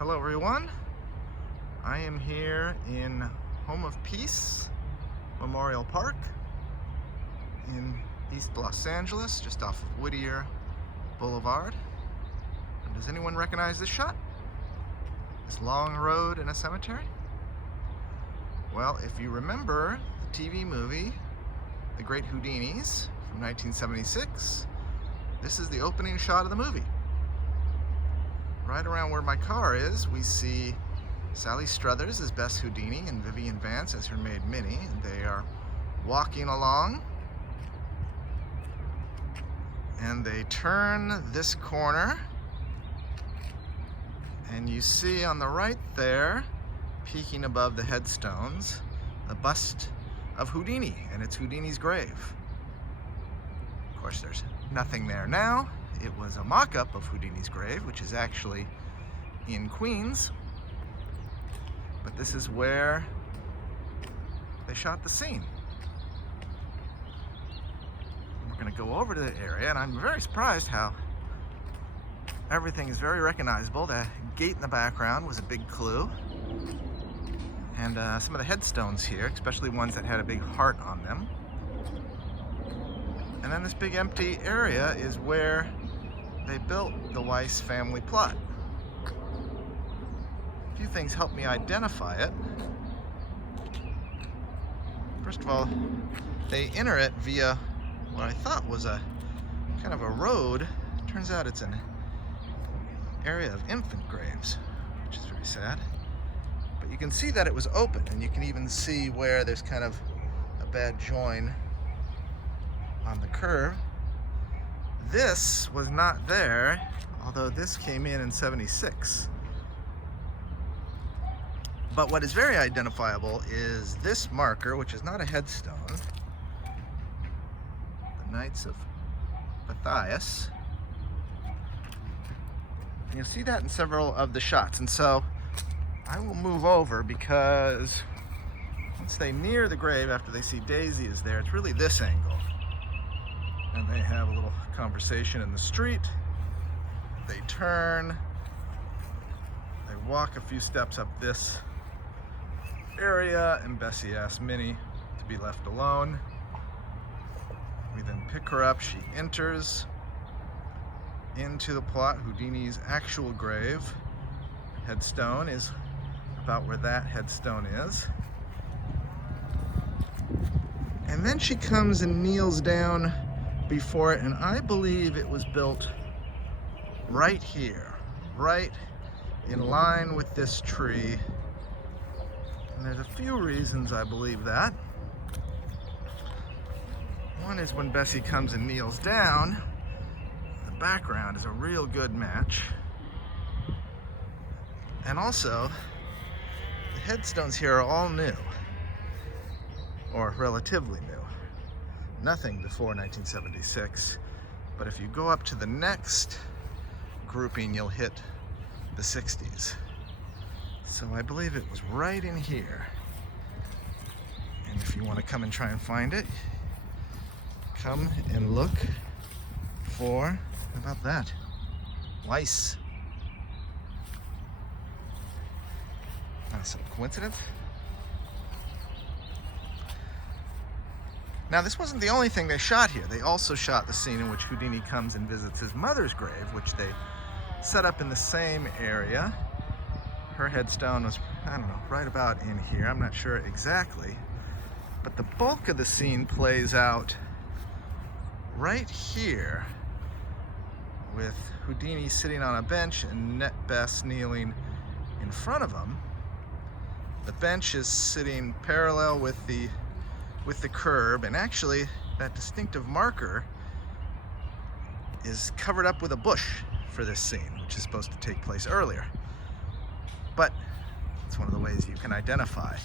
Hello everyone, I am here in Home of Peace Memorial Park in East Los Angeles, just off of Whittier Boulevard. And does anyone recognize this shot? This long road in a cemetery? Well, if you remember the TV movie, The Great Houdinis from 1976, this is the opening shot of the movie. Right around where my car is, we see Sally Struthers as Bess Houdini and Vivian Vance as her maid Minnie, and they are walking along. And they turn this corner, and you see on the right there, peeking above the headstones, the bust of Houdini, and it's Houdini's grave. Of course, there's nothing there now. It was a mock-up of Houdini's grave, which is actually in Queens. But this is where they shot the scene. We're going to go over to the area, and I'm very surprised how everything is very recognizable. The gate in the background was a big clue. And some of the headstones here, especially ones that had a big heart on them. And then this big empty area is where they built the Weiss family plot. A few things help me identify it. First of all, they enter it via what I thought was a kind of a road. Turns out it's an area of infant graves, which is very sad. But you can see that it was open, and you can even see where there's kind of a bad join on the curve. This was not there, although this came in 76. But what is very identifiable is this marker, which is not a headstone. The Knights of Matthias. And you'll see that in several of the shots. And so I will move over, because once they near the grave, after they see Daisy is there, it's really this angle. And they have a little conversation in the street. They turn. They walk a few steps up this area, and Bessie asks Minnie to be left alone. We then pick her up. She enters into the plot, Houdini's actual grave. Headstone is about where that headstone is. And then she comes and kneels down before it, and I believe it was built right here, right in line with this tree. And there's a few reasons I believe that. One is when Bessie comes and kneels down, the background is a real good match. And also, the headstones here are all new, or relatively new. Nothing before 1976, but if you go up to the next grouping, you'll hit the 60s. So I believe it was right in here. And if you want to come and try and find it, come and look for, how about that? Weiss. Not some coincidence. Now, this wasn't the only thing they shot here. They also shot the scene in which Houdini comes and visits his mother's grave, which they set up in the same area. Her headstone was, I don't know, right about in here. I'm not sure exactly. But the bulk of the scene plays out right here, with Houdini sitting on a bench and Bess kneeling in front of him. The bench is sitting parallel with the curb, and actually that distinctive marker is covered up with a bush for this scene, which is supposed to take place earlier. But it's one of the ways you can identify,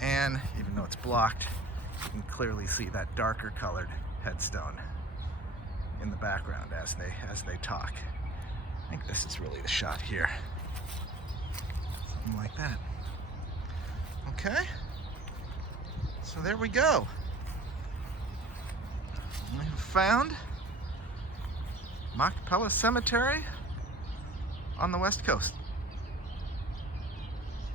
and even though it's blocked, you can clearly see that darker colored headstone in the background as they talk. I think this is really the shot here. Something like that. Okay? So there we go. We have found Machpelah Cemetery on the West Coast.